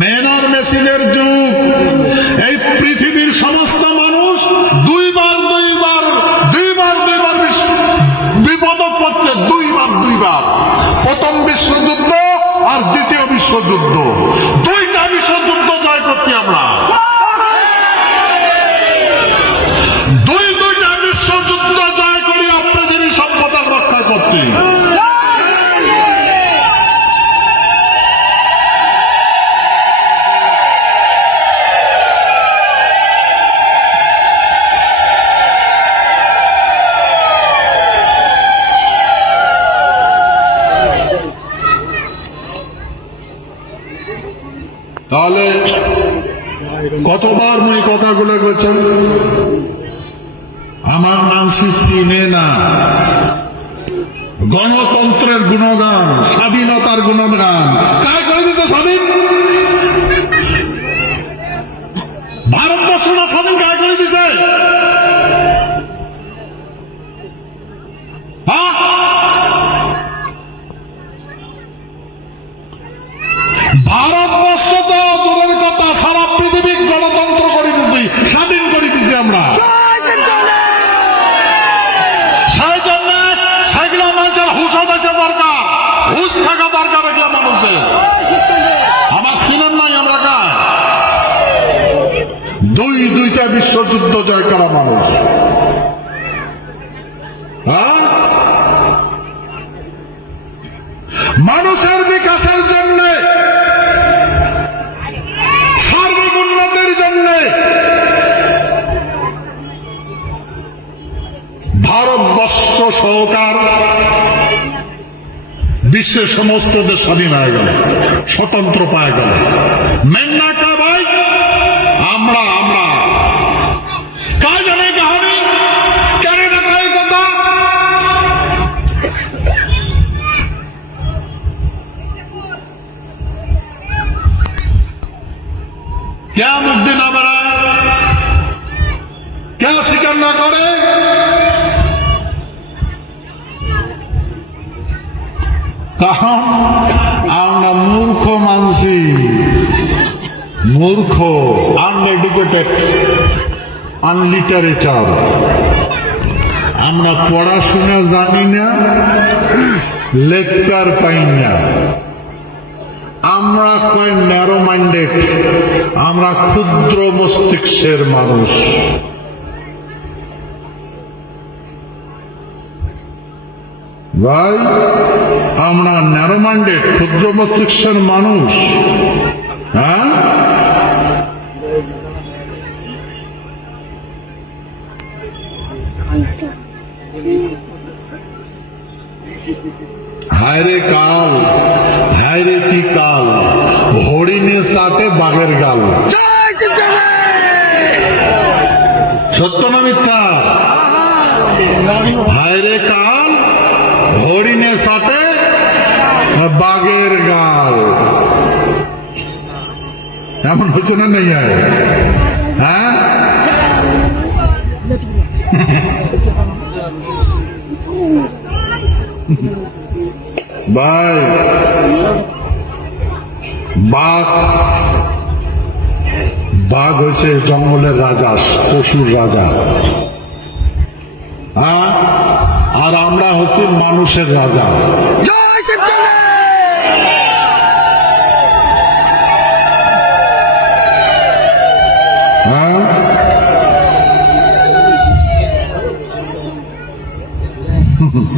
Manor মেশিনের যুগ। এই পৃথিবীর সমস্ত মানুষ দুইবার দুইবার দুইবার দুইবার বিপদ পড়ছে দুইবার দুইবার। প্রথম বিশ্বযুদ্ধ আর দ্বিতীয় বিশ্বযুদ্ধ। দুইটা বিশ্বযুদ্ধ জয় করছি আমরা। দুই, দুইটা বিশ্বযুদ্ধ জয় করে আপনাদের সম্পদ রক্ষা করছি। করছেন আমার নানসি চিনে না গণতন্ত্রের গুণগান, স্বাধীনতার গুণগান। কায় করে দিতে স্বাধীন? ভারতবর্ষ না স্বাধীন কায় করে দিছে? হ্যাঁ? ভারতবর্ষ তো দূরের কথা সারা পৃথিবী গণতন্ত্র করে দিছি স্বাধীন করে দিছি আমরা সেই জন্য সেগুলো মানুষের হুশ হতেছে দরকার হুশ থাকা দরকার এগুলো মানুষের আমার সিনেন নাই আমরা কায় দুই দুইটা বিশ্বযুদ্ধ জয় করা মানুষ হ্যাঁ? মানুষের বিকাশের জন্য সর্বোন্নতির জন্য, ভারতবর্ষ সহকার বিশ্বের সমস্ত দেশ স্বাধীন হয়ে গেল, স্বতন্ত্র পায় গেল। মেন্না মূর্খ আনএডুকেটেড আনলিটারেচার আমরা পড়াশোনা জানি না লেকচার পাই না। আমরা কয় ন্যারো মাইন্ডেড আমরা ক্ষুদ্র মস্তিষ্কের মানুষ। ভাই, আমরা ন্যারো মাইন্ডেড ক্ষুদ্র মস্তিষ্কের মানুষ। হ্যাঁ? হায়রে কাল হায়রে কি কাল? হরিণের সাথে বাঘের গাল। সত্য না মিথ্যা? হায়রে কাল হরিণের সাথে বাঘের গাল। এমন হচ্ছে না নেই আর? হ্যাঁ? ভাই বাঘ বাঘ হয়েছে জঙ্গলের রাজা পশুর রাজা। হ্যাঁ? আর আমরা হচ্ছি মানুষের রাজা। হ্যাঁ?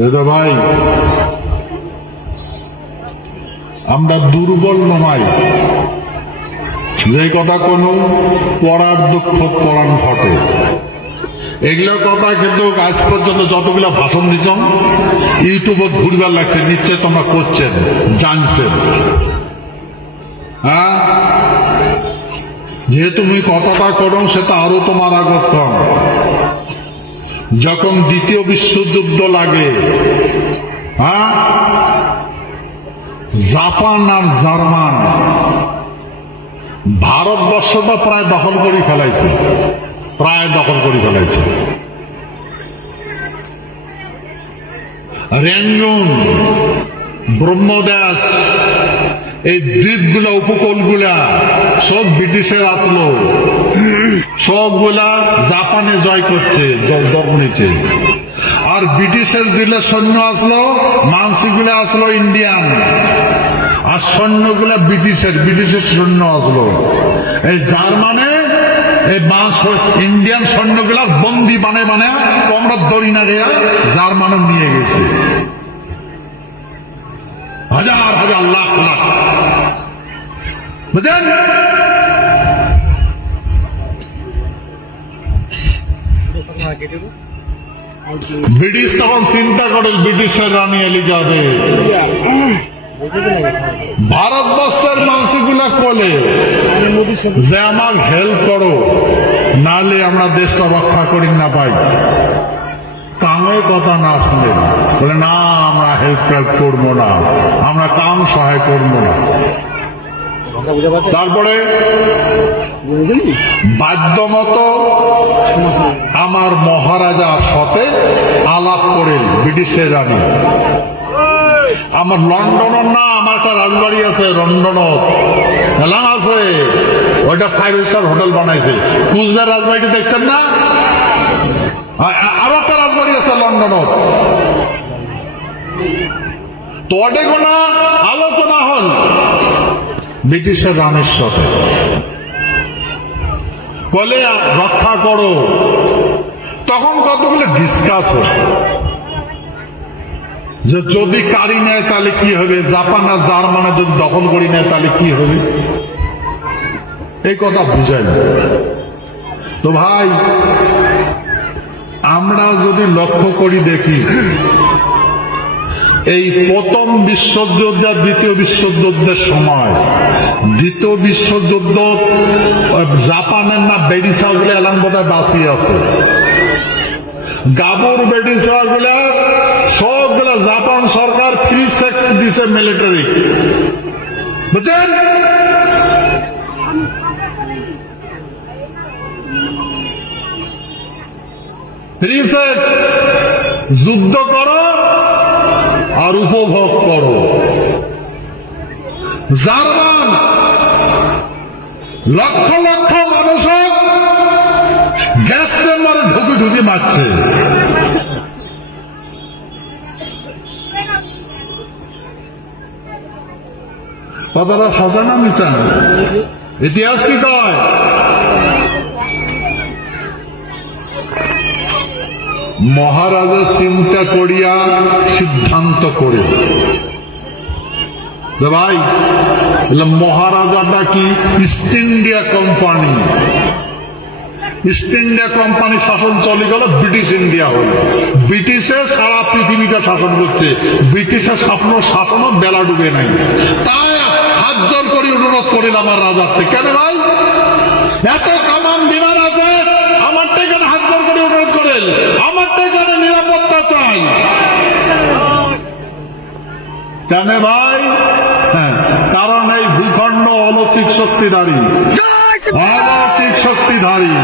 দাদা ভাই, আমরা দুর্বল নয় যে কথা কোন পড়ার দুঃখ পড়ান ঘটে। এগুলো কথা কিন্তু আজ পর্যন্ত যতগুলো ভাষণ দিছ ইউটিউবত ঘুরবার লাগছে, নিশ্চয় তোমরা করছেন, জানছেন। হ্যাঁ? যেহেতু মুই কথাটা করম সেটা আরও তোমার আগত কম। যখন দ্বিতীয় বিশ্বযুদ্ধ লাগে হ্যাঁ জাপান আর জার্মান ভারতবর্ষটা প্রায় দখল করে ফেলাইছে, প্রায় দখল করে ফেলাইছে। র্যাঙ্গুন ব্রহ্মদাস, এই দ্বীপগুলা, উপকূলগুলা সব ব্রিটিশের আসলো। সবগুলা জাপানে জয় করছে দ- দখল নিচে আর ব্রিটিশের যেগুলো সৈন্য আসলো মানসিগুলো আসলো ইন্ডিয়ান। আর সৈন্যগুলা ব্রিটিশের ব্রিটিশের সৈন্য আসলো। এই জার্মানে এই বাঁশ ইন্ডিয়ান সৈন্যগুলা বন্দি বানে বানে তোমরা দড়ি না গেয়া জার্মানে নিয়ে গেছে। হাজার হাজার লাখ লাখ। বুঝলেন? ব্রিটিশ তখন চিন্তা করেন, ব্রিটিশের রানী এলিজাবেথ। ভারতবর্ষের মানুষগুলা কোলে যে আমার হেল্প করো, নালে আমরা দেশটা রক্ষা করি না পাই কামের কথা না শুনে বলে, না, আমরা হেল্প করব না, আমরা কাম সহায় করব না। তারপরে বাধ্যমতো আমার মহারাজার সাথে আলাপ করেন ব্রিটিশের রানী আমার লন্ডনের না আমার একটা রাজবাড়ি আছে লন্ডনত এলাম আছে। ওইটা ফাইভ স্টার হোটেল বানাইছে। কুচবিহার রাজবাড়িটা দেখছেন না? আরও একটা রাজবাড়ি আছে লন্ডনত। তো কোনো আলোচনা হল। ব্রিটিশের রানের সাথে। বলে, রক্ষা করো। তখন কতগুলো ডিসকাস যে যদি কারি নেয়, তাহলে কি হবে? জাপান আর জার্মানে যদি দখল করি নেয়, তাহলে কি হবে? এই কথা বুঝাই তো ভাই, আমরা যদি লক্ষ্য করি দেখি এই প্রথম বিশ্বযুদ্ধ আর দ্বিতীয় বিশ্বযুদ্ধের সময়। দ্বিতীয় বিশ্বযুদ্ধ জাপানের না বেডিসা বলে এলাম বোধহয় বাঁচিয়ে আছে? গাবুর বেডিসা গুলা সবগুলা জাপান সরকার ফ্রি সেক্স দিছে মিলিটারি। বুঝছেন? ফ্রি সেক্স, যুদ্ধ করো। আর উপভোগ করো। জার্মান, লক্ষ লক্ষ মানুষ গ্যাস চেম্বারে ঢুকে ঢুকে মারছে। কথাটা সাজানো মিশান ইতিহাস কি কয়? মহারাজা চিন্তা করিয়া সিদ্ধান্ত করে। ভাই মহারাজাটা কি East India Company East India Company শাসন চলে গেল ব্রিটিশ ইন্ডিয়া হলো। ব্রিটিশে সারা পৃথিবীটা শাসন করছে ব্রিটিশের স্বপ্ন, শাসনও বেলা ডুবে নাই। তাই হাত জোর করে অনুরোধ করিল আমার থেকে কেন ভাই? এত কেন ভাই? হ্যাঁ কারণ এই ভূখণ্ড অলৌকিক শক্তিধারী। অলৌকিক শক্তিধারী।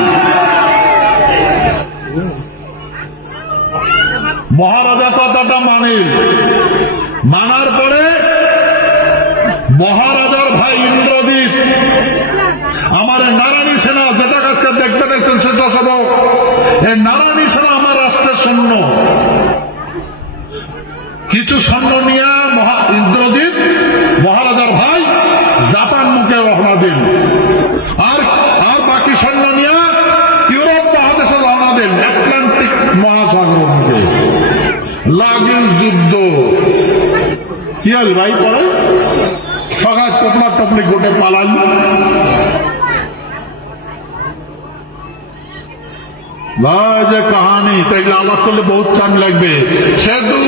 মহারাজা কথাটা মানিল মানার। পরে মহারাজার ভাই ইন্দ্রজিৎ, আমার নারায়ণী সেনা যেটা কাজকে দেখতে পেয়েছেন স্বেচ্ছাসেবক এই নারায়ণী সেনা আমার রাষ্ট্রের সৈন্য। কিছু সৈন্য নিয়ে মহা ইন্দ্রজিৎ, মহারাজার ভাই, জাপান মুখে রহনা দিন। আর আর বাকি সৈন্য নিয়ে ইউরোপ মহাদেশে রওনা দিন, আটলান্টিক মহাসাগর মুখে। লাগিল যুদ্ধ। কি হল ভাই পরে? সকাল টপলা টপলি গোটে পালান। যে কাহানি। তাই আলাপ করলে বহুত টাইম লাগবে। সেতু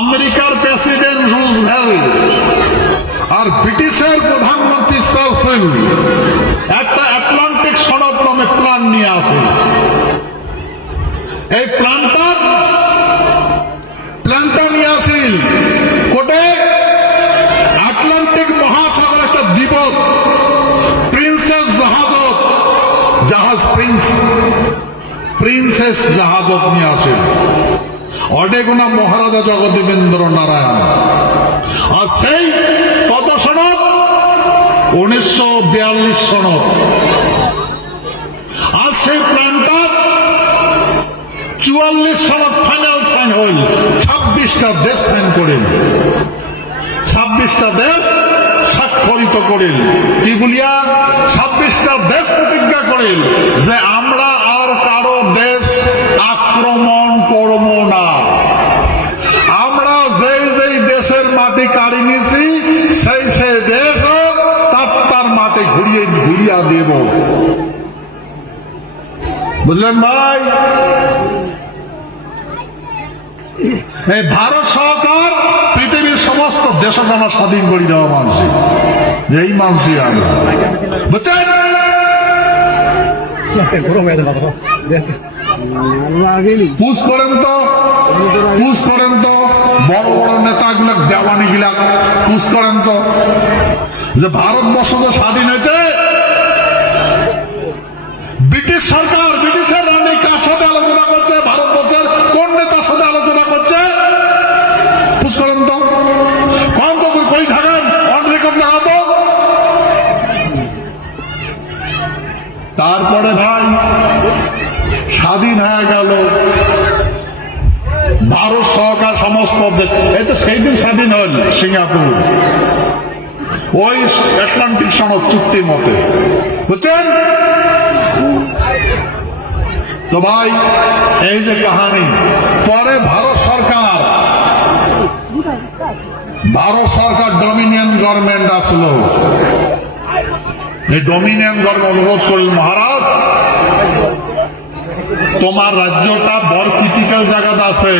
আমেরিকার প্রেসিডেন্ট রুজভেল্ট আর ব্রিটিশের প্রধানমন্ত্রী সার্সেল একটা আটলান্টিক সড়ক নামে প্ল্যান নিয়ে আসে। এই প্ল্যানটা প্ল্যানটা নিয়ে আসিল কোটে আটলান্টিক মহাসাগর একটা দ্বীপক প্রিন্সেস জাহাজত জাহাজ প্রিন্স প্রিন্সেস জাহাজত নিয়ে আসেন। অডেগোনা মহারাজা জগদেবেন্দ্র নারায়ণ। আর সেই কত সনদ উনিশশো বিয়াল্লিশ সনদ। আর সেই প্ল্যানটা চুয়াল্লিশ সনদ ফাইনাল ফাইন হইল ছাব্বিশটা দেশ সাইন করেন ছাব্বিশটা দেশ স্বাক্ষরিত করেন কি বলিয়া? ছাব্বিশটা দেশ প্রতিজ্ঞা করেন যে দেশ আক্রমণ করব না। আমরা যেই যেই দেশের মাটি কাড়ি নিছি, সেই সেই দেশ তার তার মাটি ঘুরিয়ে ঘুরিয়া দেব। বুঝলেন ভাই? এই ভারত সরকার পৃথিবীর সমস্ত দেশগানা স্বাধীন করে দেওয়া মানছি এই মানছি আমি বুঝছেন? বড় দেওয়ানি গিলা করেন তো। যে ভারতবর্ষ তো স্বাধীন হয়েছে ব্রিটিশ সরকার ব্রিটিশের রানী কার সাথে আলোচনা করছে ভারতবর্ষের কোন নেতার সাথে আলোচনা করছে পুষ করেন তো কম তো কই থাকেন অন রেকর্ড না তো তারপরে ভাই স্বাধীন হয়ে গেল ভারত সরকার সমস্ত দেশ। এই তো সেই দিন স্বাধীন হল সিঙ্গাপুর। ওই আটলান্টিক সনদ চুক্তির মতে। বুঝছেন? তো ভাই, এই যে কাহানি, পরে ভারত সরকার ভারত সরকার ডমিনিয়ন গভর্নমেন্ট আসলো। এই ডমিনিয়ন গভর্নমেন্ট অনুরোধ করল মহারাজ তোমার রাজ্যটা বড় ক্রিটিক্যাল জায়গাতে আছে।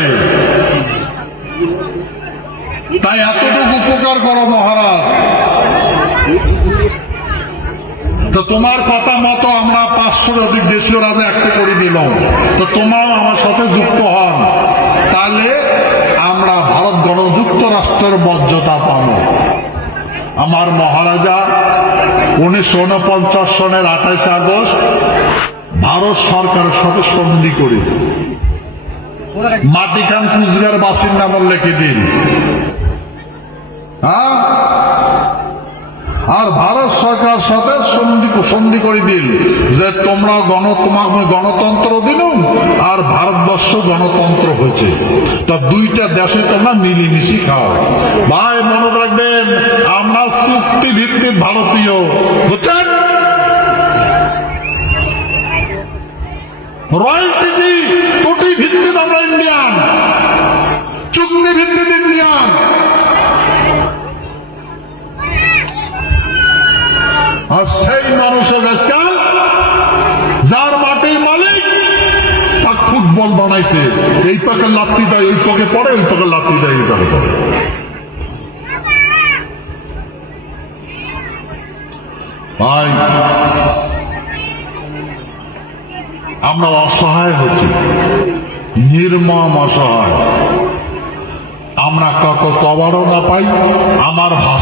তাই এতটুকু উপকার করো মহারাজ। তো তোমার কথা মতো আমরা পাঁচশোর অধিক দেশীয় রাজা একটা করে দিলাম তো তোমরাও আমার সাথে যুক্ত হন। তাহলে আমরা ভারত গণযুক্তরাষ্ট্রের মর্যাদা পাবো। আমার মহারাজা উনিশশো উনপঞ্চাশ সনের আঠাইশে আগস্ট ভারত সরকারের সাথে সন্ধি করে। মাটিখান কুচবিহার বাসিন্দা নাম লিখে দিন। হ্যাঁ? আর ভারত সরকার সাথে সন্ধি সন্ধি করে দিল যে তোমরা গণ তোমার গণতন্ত্র দিল আর ভারতবর্ষ গণতন্ত্র হয়েছে। তা দুইটা দেশে তোমরা মিলিমিশি খাও। ভাই, মনে রাখবেন, আমরা চুক্তি ভিত্তিক ভারতীয়। বুঝছেন? রয়্যালটি কোটি ভিত্তিক আমরা ইন্ডিয়ান। চুক্তি ভিত্তিক ইন্ডিয়ান। আর সেই মানুষের আজকাল যার মাটির মালিক তার ফুটবল বানাইছে। এই পাকে লাত্তি দেয়, এই পাকে পড়ে ওই পাকে লাত্তি দেয় পড়ে ভাই আমরা অসহায় হচ্ছি। নির্মম অসহায়। আমরা কত কবারও না পাই আমার ভাষা